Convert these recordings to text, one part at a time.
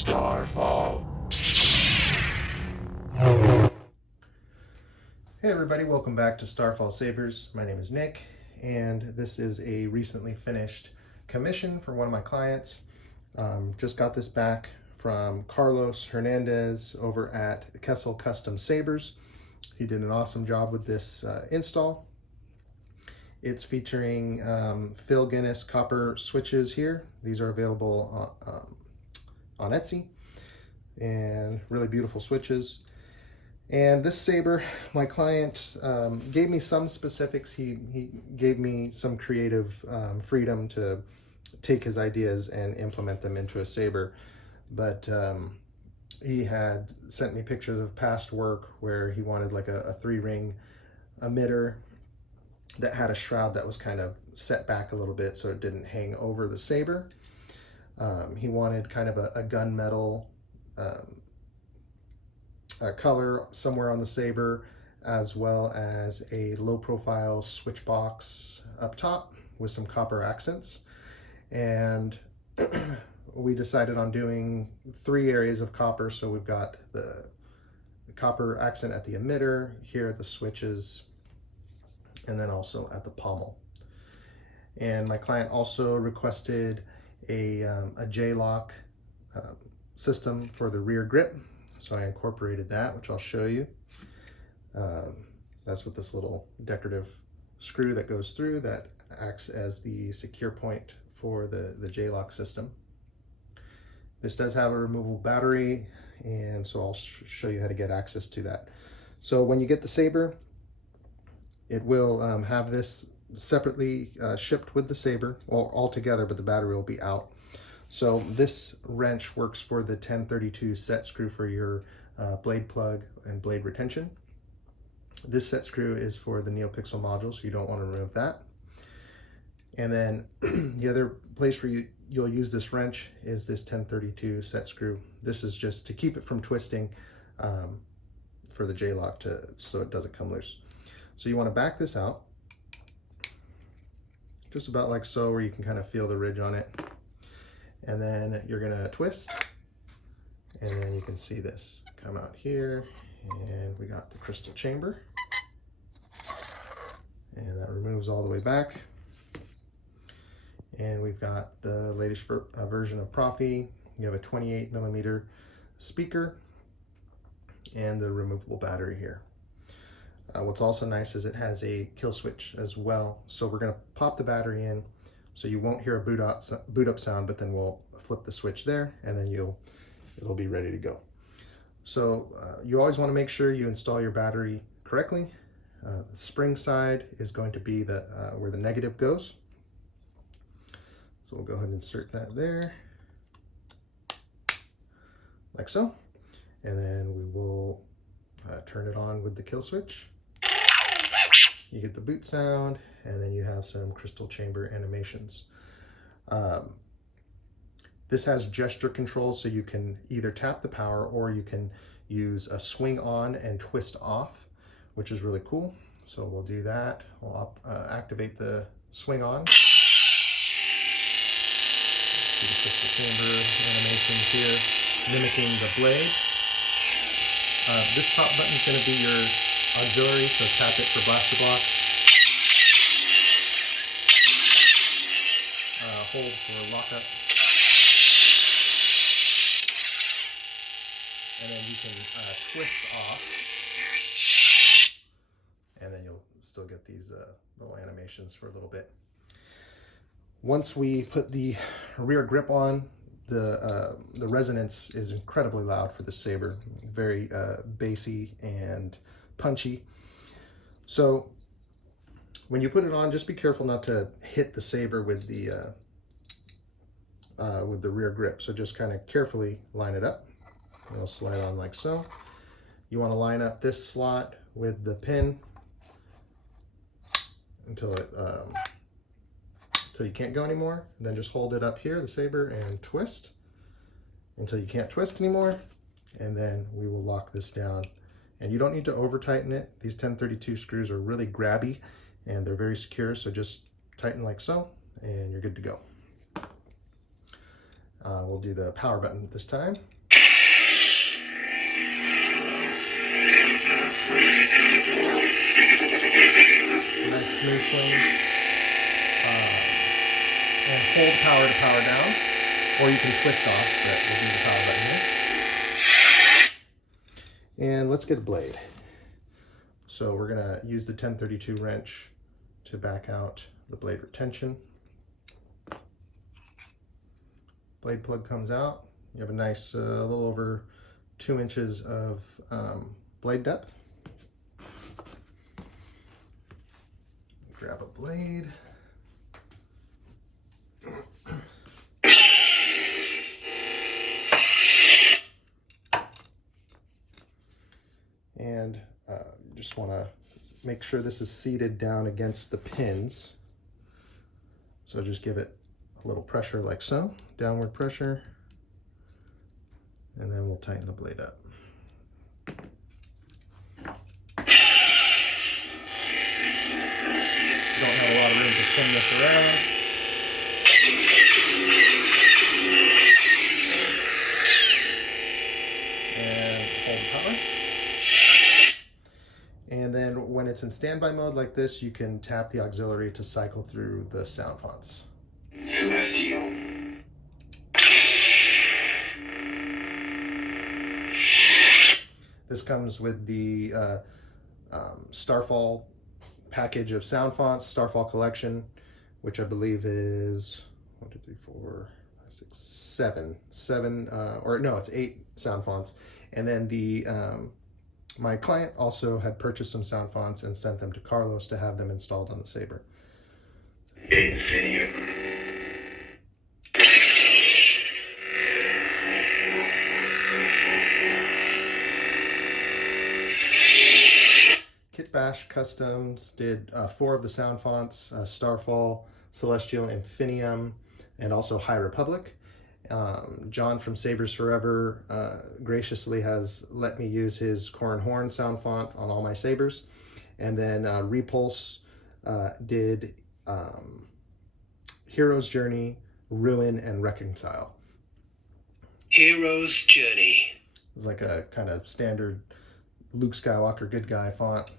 Starfall. Hey everybody, welcome back to Starfall Sabers. My name is Nick, and this is a recently finished commission for one of my clients. Just got this back from Carlos Hernandez over at Kessel Custom Sabers. He did an awesome job with this install. It's featuring Phil Guinness copper switches here. These are available on Etsy, and really beautiful switches. And this saber, my client gave me some specifics. He gave me some creative freedom to take his ideas and implement them into a saber. But he had sent me pictures of past work where he wanted like a 3-ring emitter that had a shroud that was kind of set back a little bit so it didn't hang over the saber. He wanted kind of a gunmetal color somewhere on the saber, as well as a low profile switch box up top with some copper accents. And we decided on doing 3 areas of copper. So we've got the copper accent at the emitter, here at the switches, and then also at the pommel. And my client also requested a J-lock system for the rear grip. So I incorporated that, which I'll show you. That's with this little decorative screw that goes through that acts as the secure point for the J-lock system. This does have a removable battery, and so I'll show you how to get access to that. So when you get the saber, it will have this separately shipped with the saber, well, all together, but the battery will be out. So this wrench works for the 1032 set screw for your blade plug and blade retention. This set screw is for the NeoPixel module, so you don't want to remove that. And then the other place where you'll use this wrench is this 1032 set screw. This is just to keep it from twisting for the J-lock so it doesn't come loose. So you want to back this out, just about like so, where you can kind of feel the ridge on it. And then you're gonna twist, and then you can see this come out here, and we got the crystal chamber, and that removes all the way back. And we've got the latest version of Profi. You have a 28mm speaker and the removable battery here. What's also nice is it has a kill switch as well. So we're gonna pop the battery in, so you won't hear a boot up sound, but then we'll flip the switch there, and then it'll be ready to go. So you always want to make sure you install your battery correctly. The spring side is going to be where the negative goes. So we'll go ahead and insert that there, like so, and then we will turn it on with the kill switch. You get the boot sound, and then you have some crystal chamber animations. This has gesture controls, so you can either tap the power or you can use a swing on and twist off, which is really cool. So we'll do that. We'll activate the swing on. See the crystal chamber animations here, mimicking the blade. This top button is going to be your auxiliary, so tap it for blaster blocks. Hold for lockup. And then you can twist off. And then you'll still get these little animations for a little bit. Once we put the rear grip on, the resonance is incredibly loud for the saber. Very bassy and punchy. So when you put it on, just be careful not to hit the saber with the rear grip. So just kind of carefully line it up. It'll slide on like so. You want to line up this slot with the pin until you can't go anymore. And then just hold it up here, the saber, and twist until you can't twist anymore. And then we will lock this down. And you don't need to over tighten it. These 1032 screws are really grabby and they're very secure. So just tighten like so, and you're good to go. We'll do the power button this time. Nice smooth swing. And hold power to power down, or you can twist off, but we'll do the power button here. And let's get a blade. So we're gonna use the 1032 wrench to back out the blade retention. Blade plug comes out. You have a nice, a little over 2 inches of blade depth. Grab a blade. And you just want to make sure this is seated down against the pins. So just give it a little pressure like so, downward pressure, and then we'll tighten the blade up. Don't have a lot of room to swing this around. And hold power. And then when it's in standby mode like this, you can tap the auxiliary to cycle through the sound fonts. Celestial. This comes with the Starfall package of sound fonts, Starfall collection, which I believe is 1, 2, 3, 4, 5, 6, 7, or no, it's 8 sound fonts. And then the my client also had purchased some sound fonts and sent them to Carlos to have them installed on the Saber. Infinium. Kit Bash Customs did 4 of the sound fonts, Starfall, Celestial, Infinium, and also High Republic. John from Sabers Forever graciously has let me use his Corn Horn sound font on all my sabers. And then Repulse did Hero's Journey, Ruin, and Reconcile. Hero's Journey. It's like a kind of standard Luke Skywalker good guy font.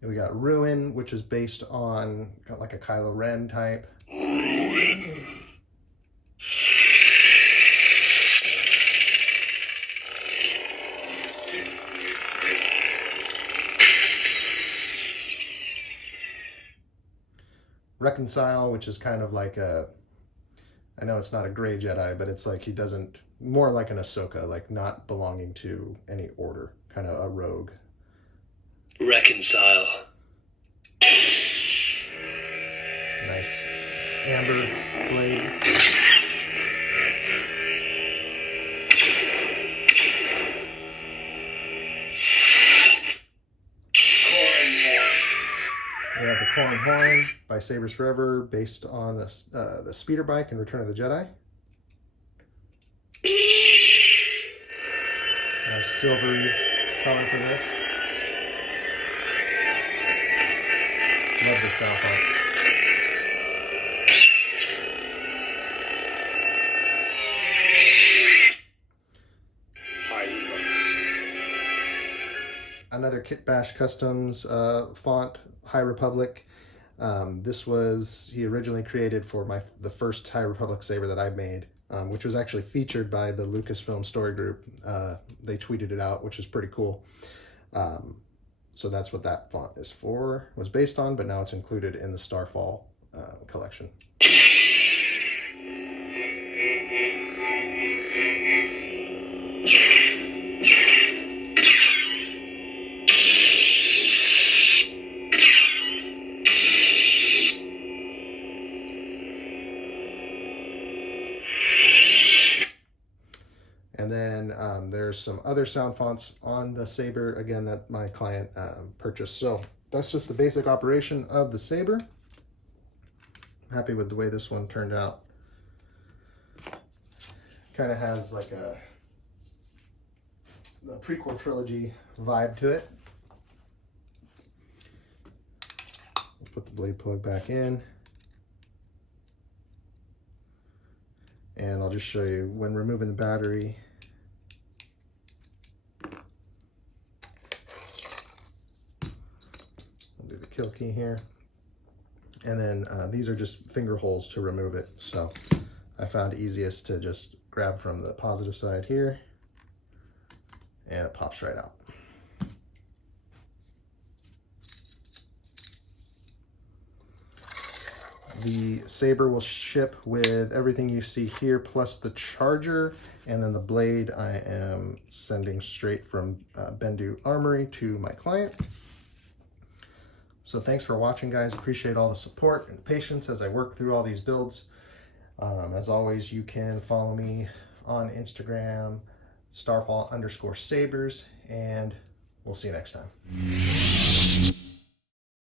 And we got Ruin, which is based on like a Kylo Ren type. Reconcile, which is kind of like a, I know it's not a gray Jedi, but it's like he doesn't, more like an Ahsoka, like not belonging to any order, kind of a rogue. Reconcile. Nice amber blade. We have the Corn Horn by Sabers Forever, based on the speeder bike in Return of the Jedi. Nice silvery color for this. Love this sound font. Another Kit Bash Customs font, High Republic. This was, he originally created for the first High Republic saber that I made, which was actually featured by the Lucasfilm Story Group. They tweeted it out, which is pretty cool. So that's what that font is for, was based on, but now it's included in the Starfall collection. And then there's some other sound fonts on the Saber, again, that my client purchased. So that's just the basic operation of the Saber. I'm happy with the way this one turned out. Kind of has like a prequel trilogy vibe to it. put the blade plug back in. And I'll just show you when removing the battery. I'll do the kill key here. And then these are just finger holes to remove it. So I found it easiest to just grab from the positive side here, and it pops right out. The Saber will ship with everything you see here, plus the charger, and then the blade I am sending straight from Bendu Armory to my client. So thanks for watching, guys. Appreciate all the support and patience as I work through all these builds. As always, you can follow me on Instagram, Starfall_Sabers, and we'll see you next time.